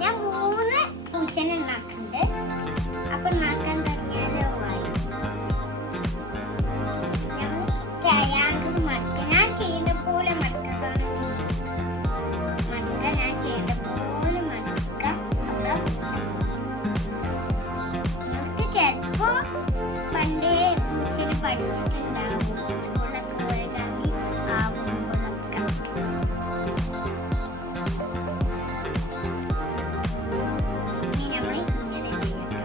ഞാൻ 3 പൂച്ചനെ ഉണ്ടാക്കുന്നുണ്ട്. അപ്പൊ ഉണ്ടാക്കാൻ തുടങ്ങിയാലോ? ഞങ്ങൾ ട്രയാങ്കിൾ മടക്ക. ഞാൻ ചെയ്യുന്ന പോലെ മടക്കതാണ്. ഞാൻ ചെയ്യുന്ന പോലെ മടക്ക. നിങ്ങൾക്ക് ചിലപ്പോ പണ്ടേ പൂച്ചനെ പഠിച്ചിട്ടുണ്ടാവും. സ്കൂളിലൊക്കെ ഒരേകാമി ആവുമ്പോഴൊക്കെ. ഇനി നമ്മൾ ഇങ്ങനെ ചെയ്യണം.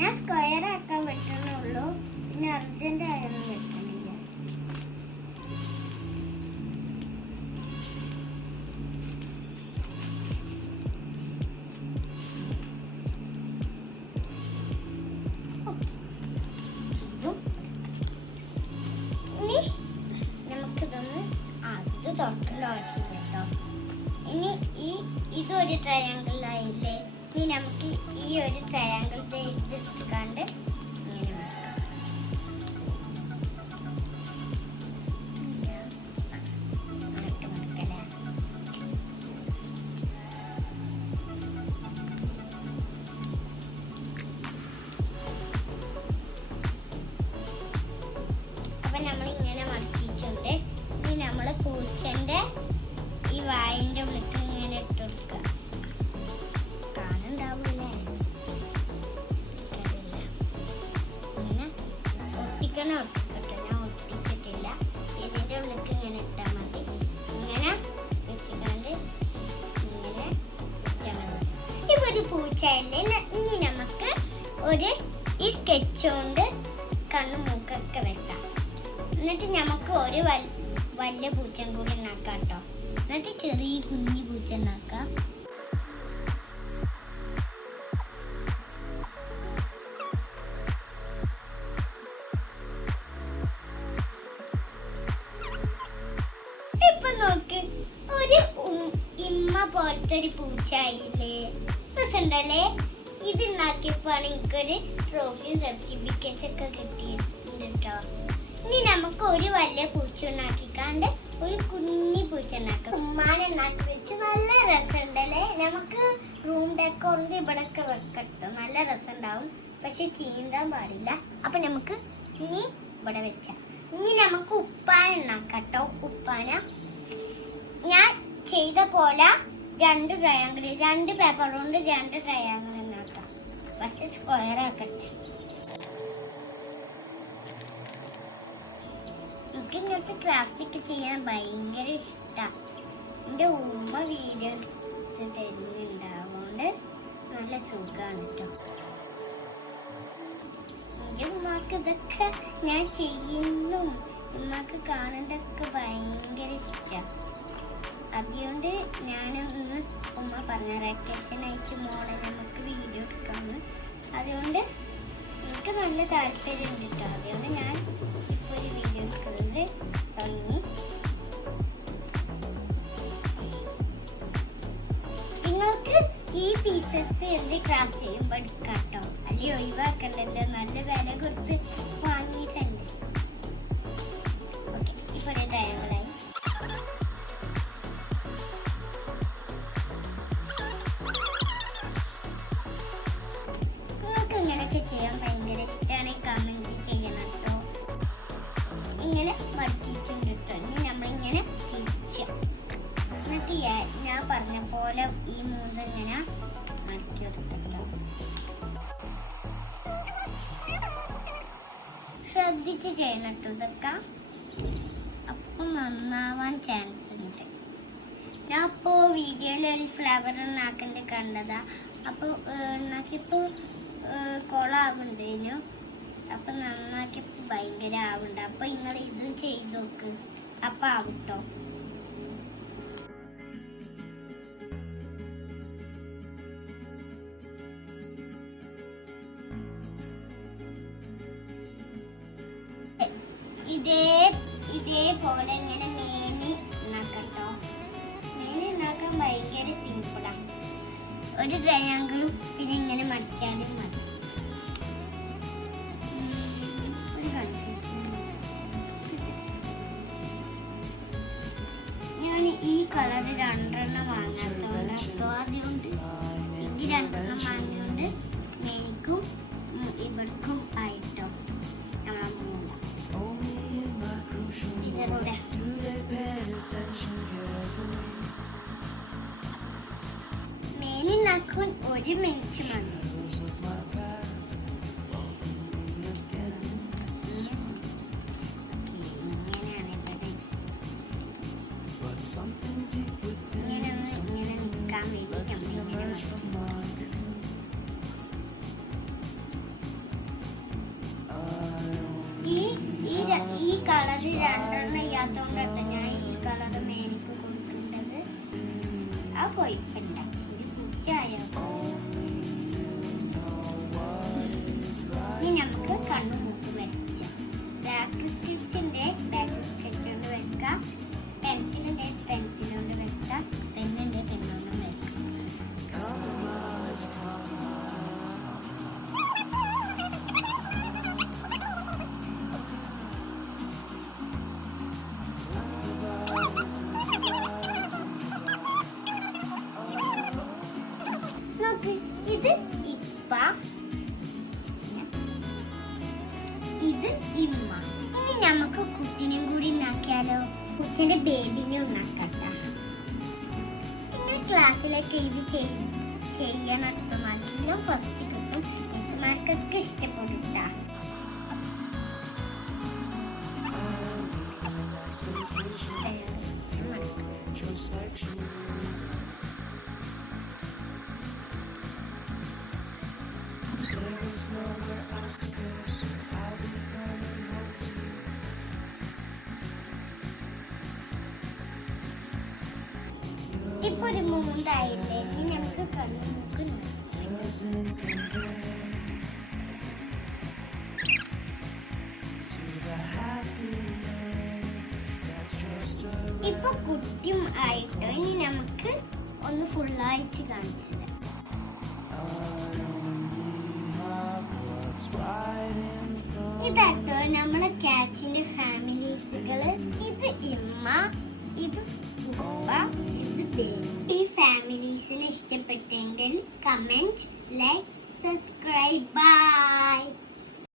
ഞാൻ സ്ക്വയർ ആക്കാൻ പറ്റുന്നുള്ളൂ. പിന്നെ അർജന്റ് ആയൊന്നും വെക്കണില്ല. ഇനി നമുക്കിതൊന്ന് അത് തൊട്ടുള്ള ആവശ്യം കേട്ടോ. ഇനി ഇതൊരു ട്രയാങ്കിൾ ആയില്ലേ? ഇനി നമുക്ക് ഈ ഒരു ട്രയാങ്കിൾ എടുക്കാണ്ട് ഇങ്ങനെ വെക്കാം. അപ്പൊ നമ്മൾ ഇങ്ങനെ മടക്കിയിട്ടുണ്ട്. ഇനി നമ്മള് പൂച്ചന്റെ ഈ വായിന്റെ ഉള്ളിൽ ഇങ്ങനെ ഇട്ട് കൊടുക്കുക. ഒട്ടിക്കട്ടെ. ഞാൻ ഒട്ടിച്ചിട്ടില്ല. ഇതിന്റെ ഉള്ളിൽ ഇങ്ങനെ ഇട്ടാൽ മതി. ഇങ്ങനെ വെച്ചിട്ടുണ്ട്. ഇങ്ങനെ വെച്ചാൽ മതി. ഇപ്പൊ ഒരു പൂച്ചയല്ലേ. ഇനി നമുക്ക് ഈ സ്കെച്ച് കൊണ്ട് കണ്ണും മൂക്കൊക്കെ വെക്കാം. എന്നിട്ട് നമുക്ക് ഒരു വലിയ പൂച്ചയും കൂടി ഉണ്ടാക്കാം കേട്ടോ. എന്നിട്ട് ചെറിയ കുഞ്ഞി പൂച്ച ഉണ്ടാക്കാം. നോക്ക്, ഒരു ഇമ്മ പോലത്തെ ഒരു പൂച്ചായില്ലേ? രസമുണ്ടല്ലേ? ഇത് ഉണ്ടാക്കിയപ്പോഴാണ് എനിക്കൊരു ട്രോഫി സർട്ടിഫിക്കറ്റ് ഒക്കെ കിട്ടിയിട്ടുണ്ട് കേട്ടോ. ഇനി നമുക്ക് ഒരു വലിയ പൂച്ച ഉണ്ടാക്കിക്കാണ്ട് ഒരു കുഞ്ഞി പൂച്ച ഉണ്ടാക്കാം. ഉമ്മാനെ ഉണ്ടാക്കി വെച്ച് നല്ല രസമുണ്ടല്ലേ? നമുക്ക് റൂം ഡെക്കോറിന്റെ ഇവിടെ ഒക്കെ വെക്കട്ടോ. നല്ല രസമുണ്ടാവും. പക്ഷെ ചീന്താൻ പാടില്ല. അപ്പൊ നമുക്ക് ഇനി ഇവിടെ വെച്ചാം. ഇനി നമുക്ക് ഉപ്പാന ഉണ്ടാക്കട്ടോ. ഉപ്പാന ഞാൻ ചെയ്ത പോലെ 2 ട്രയാങ്കിൾ, 2 പേപ്പർ കൊണ്ട് 2 ട്രയാങ്കിൾ ഉണ്ടാക്കാം. ഫസ്റ്റ് സ്ക്വയർ ആക്കട്ടെ. എനിക്ക് ഇങ്ങനത്തെ ക്രാഫ്റ്റ് ഒക്കെ ചെയ്യാൻ ഭയങ്കര ഇഷ്ടമാണ്. എൻ്റെ ഉമ്മ വീഡിയോ എടുത്ത് തരുന്നുണ്ടാവുകൊണ്ട് നല്ല സുഖമാണ് കേട്ടോ. എൻ്റെ ഉമ്മക്ക് ഇതൊക്കെ ഞാൻ ചെയ്യുന്നു. ഉമ്മക്ക് കാണുന്നതൊക്കെ ഭയങ്കര ഇഷ്ടമാണ്. അതുകൊണ്ട് ഞാനൊന്ന് ഉമ്മ പറഞ്ഞ വെക്കേഷൻ അയച്ച് മോളെ നമുക്ക് വീഡിയോ എടുക്കാമെന്ന്. അതുകൊണ്ട് എനിക്ക് എനിക്ക് നല്ല താല്പര്യം ഉണ്ട് കേട്ടോ. അതുകൊണ്ട് ഞാൻ ഒരു വീഡിയോ എടുക്കുന്നത് തുടങ്ങി. നിങ്ങൾക്ക് ഈ പീസസ് എന്ത് ക്രാഫ്റ്റ് ചെയ്യുമ്പോൾ എടുക്കാം കേട്ടോ. അല്ലെങ്കിൽ ഒഴിവാക്കണ്ടല്ലോ, നല്ല വില കൊടുത്ത് വാങ്ങിയിട്ടല്ലേ. ഓക്കെ, ഇപ്പോൾ തയ്യാറായി. നിങ്ങൾക്ക് ഇങ്ങനെയൊക്കെ ചെയ്യാൻ ഭയങ്കര ഇഷ്ടമാണെങ്കിൽ കമൻറ്റ് ചെയ്യണം കേട്ടോ. ഇങ്ങനെ മടക്കിയിട്ടുണ്ട് കേട്ടോ. ഇനി നമ്മളിങ്ങനെ തിരിച്ച് എന്നിട്ട് ഞാൻ പറഞ്ഞ പോലെ ഈ മൂന്നിങ്ങനെ മടക്കി എടുത്തിട്ടോ. ശ്രദ്ധിച്ച് ചെയ്യണം കേട്ടോ ഇതൊക്കെ. അപ്പം നന്നാവാൻ ചാൻസ് ഉണ്ട്. ഞാൻ ഇപ്പോൾ വീഡിയോയിൽ ഒരു ഫ്ലവർ ഉണ്ടാക്കേണ്ടി കണ്ടതാ. അപ്പോൾ ഉണ്ടാക്കിയപ്പോൾ കൊളാവുണ്ടേനു. അപ്പം നന്നാക്കിയപ്പോൾ ഭയങ്കര ആവുണ്ട്. അപ്പോൾ നിങ്ങൾ ഇതും ചെയ്ത് നോക്ക്, അപ്പം ആവട്ടോ. ഇതേപോലെ ഇങ്ങനെ മേനി ഉണ്ടാക്കട്ടോ. മേനി ഉണ്ടാക്കാൻ ഭയങ്കര സിമ്പിളാണ്. ഒരു ട്രയാങ്കിളും പിന്നെ ഇങ്ങനെ മടിക്കാനും മതി. ഞാൻ ഈ കളർ രണ്ടെണ്ണം വാങ്ങാത്തതുകൊണ്ട് അപ്പോൾ അതുകൊണ്ട് ഇത് രണ്ടെണ്ണം വാങ്ങിയോണ്ട് മേനിക്കും ഇവർക്കും ആയിട്ടോ. മേനി ഉണ്ടാക്കാൻ 1 മിനിറ്റ് മതി. ഇങ്ങനെ നിൽക്കാൻ ഈ കളർ രണ്ടെണ്ണം ചെയ്യാത്തോണ്ടാണ് ഞാൻ ഈ കളർ മേനിക്ക് കൊടുക്കേണ്ടത്. ആ കുഴപ്പമില്ല, ഒരു പൂച്ചയായോ. ഇനി നമുക്ക് കണ്ണു മൂക്ക് വരയ്ക്കാം. ബാക്ക് സ്റ്റിച്ചിന്റെ ബാക്ക് സ്റ്റിച്ച് കൊണ്ട് വെക്കാം. പെൻസിലിന്റെ പെൻസിൽ കൊണ്ട് വെക്കാം. പെണ്ണിന്റെ പെണ്ണുകൊണ്ട് വെക്കാം. ഇത് ഇപ്പ, ഇത് ഇമ്മ. ഇനി നമുക്ക് കുട്ടിനും കൂടി ഉണ്ടാക്കിയാലോ. കുട്ടിന്റെ ബേബിനെ ഉണ്ടാക്കട്ടെ. പിന്നെ ക്ലാസ്സിലൊക്കെ ഇത് ചെയ്യണം. നല്ല ഫസ്റ്റ് കിട്ടും. മിസ്മാർക്കൊക്കെ ഇഷ്ടപ്പെട്ടാ. ഇപ്പൊ ഒരു മൂന്നായില്ലേ. ഇനി നമുക്ക് കണ്ണു മൂക്ക് ഇപ്പൊ കുട്ടിയും ആയിട്ടോ. ഇനി നമുക്ക് ഒന്ന് ഫുള്ളായിട്ട് കാണിച്ചു തരാം. ഇതാട്ടോ നമ്മളെ കാറ്റിന്റെ ഫാമിലീസുകള്. ഇത് ഇമ്മ, ഇത് ഉപ്പ, ഇത് ബേബി. ഈ ഫാമിലീസിനെ ഇഷ്ടപ്പെട്ടെങ്കിൽ കമന്റ്, ലൈക്ക്, സബ്സ്ക്രൈബ്. ബൈ.